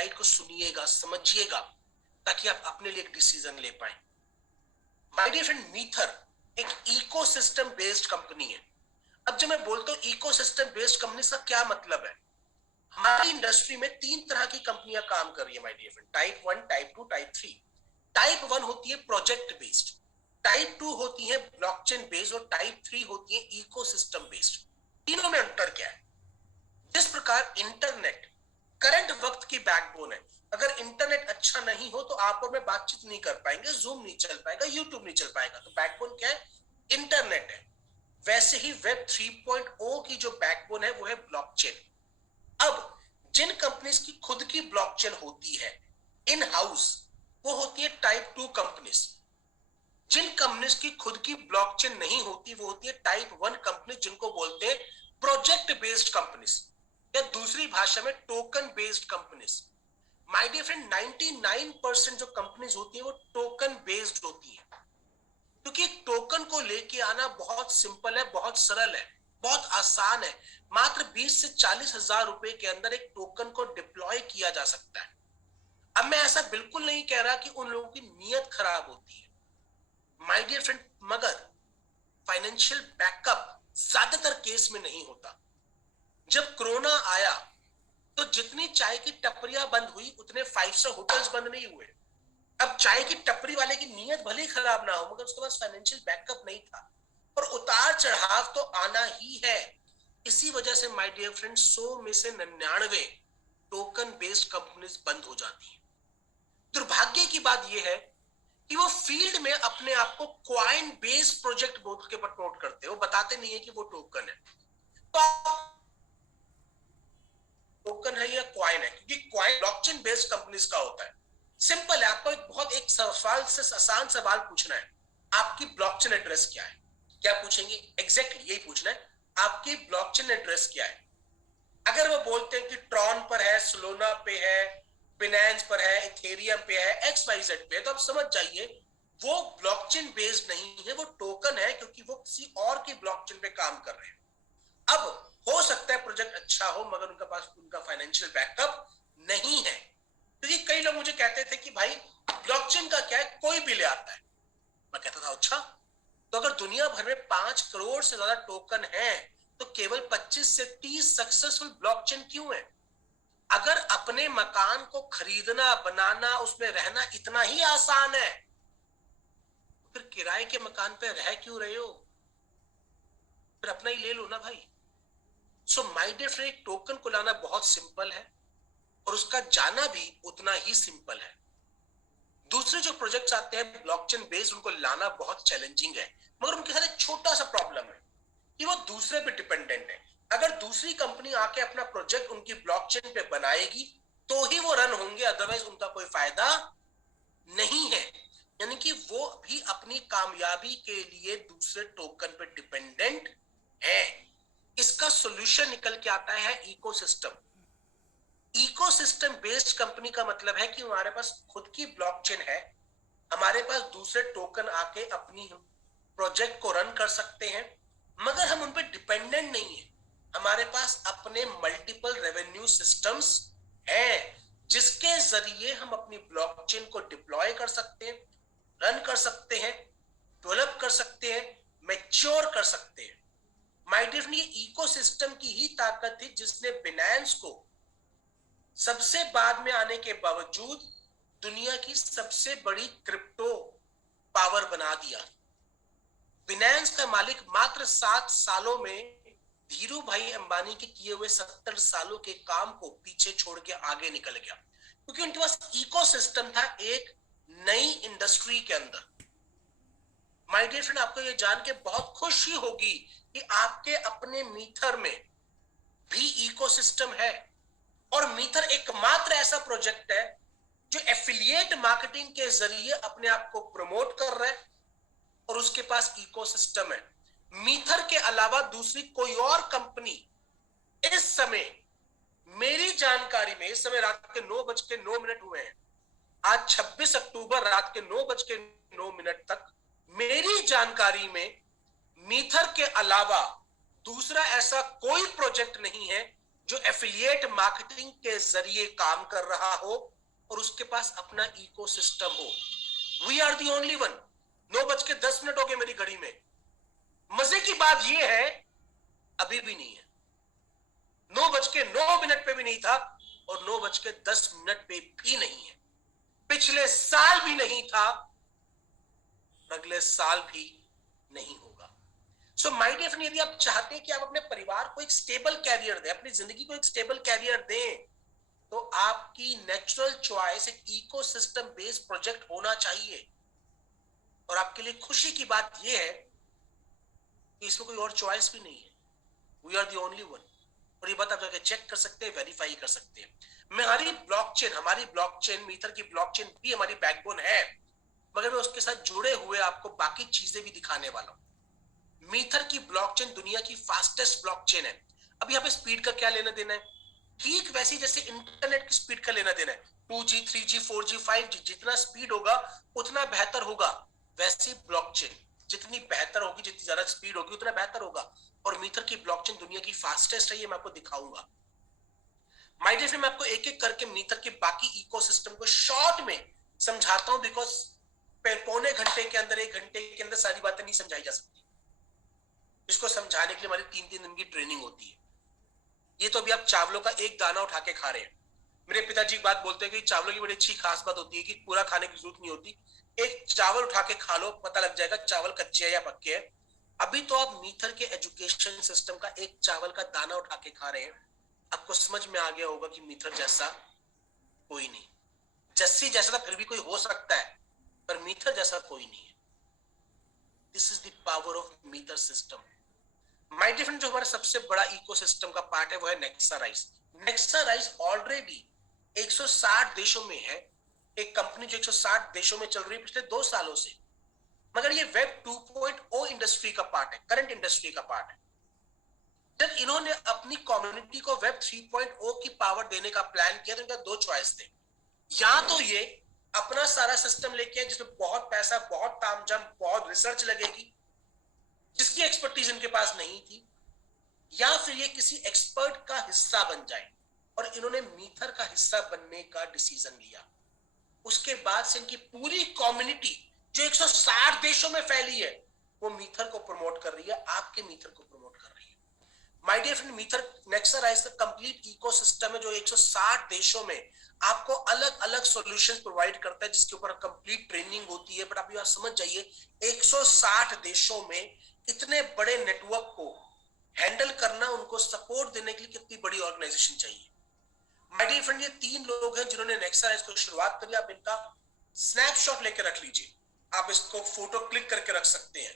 Slide को सुनिएगा, समझिएगा, ताकि आप अपने लिए एक डिसीजन ले पाए। माय डियर फ्रेंड, मीथर एक इकोसिस्टम बेस्ड कंपनी है। अब जब मैं बोलता हूं इकोसिस्टम बेस्ड कंपनी का क्या मतलब है, हमारी इंडस्ट्री में 3 तरह की कंपनियां काम कर रही है my dear friend, type 1, type 2, type 3। Type 1 होती है प्रोजेक्ट बेस्ड, टाइप 2 होती है ब्लॉकचेन बेस्ड और टाइप 3 होती है इकोसिस्टम बेस्ड। तीनों में अंतर क्या है? जिस प्रकार इंटरनेट करंट वक्त की बैकबोन है, अगर इंटरनेट अच्छा नहीं हो तो आप और मैं बातचीत नहीं कर पाएंगे, जूम नहीं चल पाएगा, यूट्यूब नहीं चल पाएगा। तो बैकबोन क्या है? इंटरनेट है। वैसे ही वेब 3.0 की जो बैकबोन है वो है ब्लॉकचेन। अब जिन कंपनीज की खुद की ब्लॉकचेन होती है इन हाउस, वो होती है टाइप 2 कंपनीज। जिन कंपनीज की खुद की ब्लॉकचेन नहीं होती वो होती है टाइप 1 कंपनी, जिनको बोलते हैं प्रोजेक्ट बेस्ड कंपनीज, या दूसरी भाषा में token based companies. My dear friend, 99% जो कंपनीज होती है वो टोकन बेस्ड होती है, क्योंकि एक टोकन को लेके आना बहुत सिंपल है, बहुत सरल है, बहुत आसान है। मात्र 20 से 40 हजार रुपए के अंदर एक टोकन को डिप्लॉय किया जा सकता है। अब मैं ऐसा बिल्कुल नहीं कह रहा कि उन लोगों की नीयत खराब होती है माय डियर फ्रेंड, मगर फाइनेंशियल बैकअप ज्यादातर केस में नहीं होता। जब कोरोना आया तो जितनी चाय की टपरियां बंद हुई उतने 5 स्टार होटल्स बंद नहीं हुए। अब चाय की टपरी वाले की नीयत भले खराब ना हो, मगर उसके पास फाइनेंशियल बैकअप नहीं था, और उतार चढ़ाव तो आना ही है। इसी वजह से माय डियर फ्रेंड 100 में से 99 टोकन बेस्ड कंपनीज बंद हो जाती है। दुर्भाग्य की बात यह है कि वो फील्ड में अपने आप को क्वाइन बेस्ड प्रोजेक्ट बोल के प्रमोट करते हैं, वो बताते नहीं है कि वो टोकन है। तो टोकन है या क्वाइन है, क्योंकि क्वाइन ब्लॉकचेन बेस्ड कंपनीज का होता है। सिंपल है, आपको एक सवाल से आसान सवाल पूछना है, आपकी ब्लॉकचेन एड्रेस क्या है? क्या पूछेंगे? एग्जैक्टली यही पूछना है, आपकी ब्लॉकचेन एड्रेस क्या है? अगर वो बोलते हैं कि ट्रॉन पर है, सोलोना पे है, बिनेंस पर है, इथेरियम पे है, XYZ पे है, तो आप समझ जाइए वो ब्लॉकचेन बेस्ड नहीं है, वो टोकन है, क्योंकि वो किसी और की ब्लॉकचेन पे काम कर रहे हैं। अब हो सकता है प्रोजेक्ट अच्छा हो, मगर उनका पास उनका फाइनेंशियल बैकअप नहीं है। क्योंकि कई लोग मुझे कहते थे कि भाई ब्लॉकचेन का क्या है, कोई भी ले आता है। मैं कहता था अच्छा, तो अगर दुनिया भर में 5 करोड़ से ज्यादा टोकन है तो केवल 25 से 30 सक्सेसफुल ब्लॉकचेन क्यों है? अगर अपने मकान को खरीदना, बनाना, उसमें रहना इतना ही आसान है, फिर किराए के मकान पे रह क्यों रहे हो? फिर अपना ही ले लो ना भाई। सो माय डियर फ्रेंड, एक टोकन को लाना बहुत सिंपल है और उसका जाना भी उतना ही सिंपल है। दूसरे जो प्रोजेक्ट्स आते हैं ब्लॉकचेन बेस्ड, उनको लाना बहुत चैलेंजिंग है, मगर उनके साथ एक छोटा सा प्रॉब्लम है कि वो दूसरे पे डिपेंडेंट है। अगर दूसरी कंपनी आके अपना प्रोजेक्ट उनकी ब्लॉकचेन पे बनाएगी तो ही वो रन होंगे, अदरवाइज उनका कोई फायदा नहीं है। यानी कि वो भी अपनी कामयाबी के लिए दूसरे टोकन पे डिपेंडेंट है। इसका सॉल्यूशन निकल के आता है इकोसिस्टम। इकोसिस्टम बेस्ड कंपनी का मतलब है कि हमारे पास खुद की ब्लॉकचेन है, हमारे पास दूसरे टोकन आके अपनी प्रोजेक्ट को रन कर सकते हैं, मगर हम उन पे डिपेंडेंट नहीं है। हमारे पास अपने मल्टीपल रेवेन्यू सिस्टम्स हैं, जिसके जरिए हम अपनी ब्लॉकचेन को डिप्लॉय कर सकते हैं, रन कर सकते हैं, डेवलप कर सकते हैं, मैच्योर कर सकते हैं। माय डियर फ्रेंड, ये इकोसिस्टम की ही ताकत थी जिसने बिनेंस को सबसे बाद में आने के बावजूद दुनिया की सबसे बड़ी क्रिप्टो पावर बना दिया। बिनेंस का मालिक मात्र 7 सालों में धीरू भाई अंबानी के किए हुए 70 सालों के काम को पीछे छोड़ के आगे निकल गया, क्योंकि उनके पास इकोसिस्टम था एक नई इंडस्ट्री के अंदर। माय डियर फ्रेंड, आपको ये जान के बहुत खुशी होगी कि आपके अपने मीथर में भी इकोसिस्टम है, और मीथर एकमात्र ऐसा प्रोजेक्ट है जो एफिलिएट मार्केटिंग के जरिए अपने आप को प्रमोट कर रहा है और उसके पास इकोसिस्टम है। मीथर के अलावा दूसरी कोई और कंपनी इस समय, मेरी जानकारी में इस समय रात के 9:09 हुए हैं, आज 26 अक्टूबर रात के 9:09 तक मेरी जानकारी में मीथर के अलावा दूसरा ऐसा कोई प्रोजेक्ट नहीं है जो एफिलिएट मार्केटिंग के जरिए काम कर रहा हो और उसके पास अपना इकोसिस्टम हो। We are the only one. 9:10 हो गए मेरी घड़ी में। मजे की बात यह है अभी भी नहीं है, 9:09 पे भी नहीं था और 9:10 पे भी नहीं है, पिछले साल भी नहीं था, अगले साल भी नहीं होगा। सो माय डियर फ्रेंड, यदि आप चाहते हैं कि आप अपने परिवार को एक स्टेबल कैरियर दें, अपनी जिंदगी को एक स्टेबल कैरियर दें, तो आपकी नेचुरल चॉइस एक इकोसिस्टम बेस्ड प्रोजेक्ट होना चाहिए। और आपके लिए खुशी की बात यह है कि इसमें कोई और चॉइस भी नहीं है, we are the only one. और ये बात आप जाके चेक कर सकते हैं, वेरीफाई कर सकते हैं। हमारी ब्लॉकचेन मीथर की ब्लॉकचेन भी हमारी बैकबोन है, मगर मैं उसके साथ जुड़े हुए आपको बाकी चीजें भी दिखाने वाला हूं। मीथर की ब्लॉकचेन दुनिया की फास्टेस्ट ब्लॉकचेन है। अब यहाँ पे स्पीड का क्या लेना देना है, ठीक वैसी जैसे इंटरनेट की स्पीड का लेना देना है। 2G 3G 4G 5G जितना स्पीड होगा उतना बेहतर होगा। वैसी ब्लॉकचेन जितनी बेहतर होगी, जितनी ज्यादा स्पीड होगी, उतना बेहतर होगा। और मीथर की ब्लॉकचेन दुनिया की फास्टेस्ट है, ये मैं आपको दिखाऊंगा। माय डियर फ्रेंड, मैं आपको एक एक करके मीथर के बाकी इकोसिस्टम को शॉर्ट में समझाता हूं, बिकॉज पौने घंटे के अंदर, 1 घंटे के अंदर सारी बातें नहीं समझाई जा सकती। इसको समझाने के लिए हमारी 3-3 दिन की ट्रेनिंग होती है। ये तो अभी आप चावलों का एक दाना उठा के खा रहे हैं। मेरे पिताजी एक बात बोलते हैं कि चावलों की बड़ी अच्छी खास बात होती है कि पूरा खाने की जरूरत नहीं होती, एक चावल उठा के खा लो, पता लग जाएगा चावल कच्चे है या पक्के है। अभी तो आप मीथर के एजुकेशन सिस्टम का एक चावल का दाना उठा के खा रहे हैं। आपको समझ में आ गया होगा कि मीथर जैसा कोई नहीं। जस्सी जैसा तो फिर भी कोई हो सकता है, पर मीथर जैसा कोई नहीं है। This is the power of Meether system. My dear friend, जो हमारा सबसे बड़ा इकोसिस्टम का पार्ट है वो है Nexa rice. Nexa rice already 160 देशों में है, एक कंपनी जो 160 देशों में चल रही है पिछले 2 सालों से। मगर ये वेब 2.0 इंडस्ट्री का पार्ट है, करंट इंडस्ट्री का पार्ट है। जब इन्होंने अपनी कम्युनिटी को वेब 3.0 की पावर देने का प्लान किया तो इनका 2 चॉइस थे। या तो ये अपना सारा सिस्टम लेके जिसमें बहुत पैसा, बहुत तामझाम, बहुत रिसर्च लगेगी, जिसकी एक्सपर्टीज इनके पास नहीं थी, या फिर ये किसी एक्सपर्ट का हिस्सा बन जाए। और इन्होंने मीथर का हिस्सा बनने का डिसीजन लिया। उसके बाद से इनकी पूरी कम्युनिटी जो 160 देशों में फैली है, वो मीथर को प्रमोट कर रही है, आपके मीथर को प्रमोट कर रही है। My dear friend, Meether Nexa rice का कंप्लीट इकोसिस्टम है जो 160 देशों में आपको अलग अलग सॉल्यूशंस प्रोवाइड करता है, जिसके ऊपर कंप्लीट ट्रेनिंग होती है। बट आप ये समझ जाइए, 160 देशों में इतने बड़े नेटवर्क को हैंडल करना, उनको सपोर्ट देने के लिए कितनी बड़ी ऑर्गेनाइजेशन चाहिए। माय डियर फ्रेंड, ये 3 लोग हैं जिन्होंने नेक्सा राइस को शुरुआत करी। आप इनका स्नैपशॉट लेकर रख लीजिए, आप इसको फोटो क्लिक करके रख सकते हैं।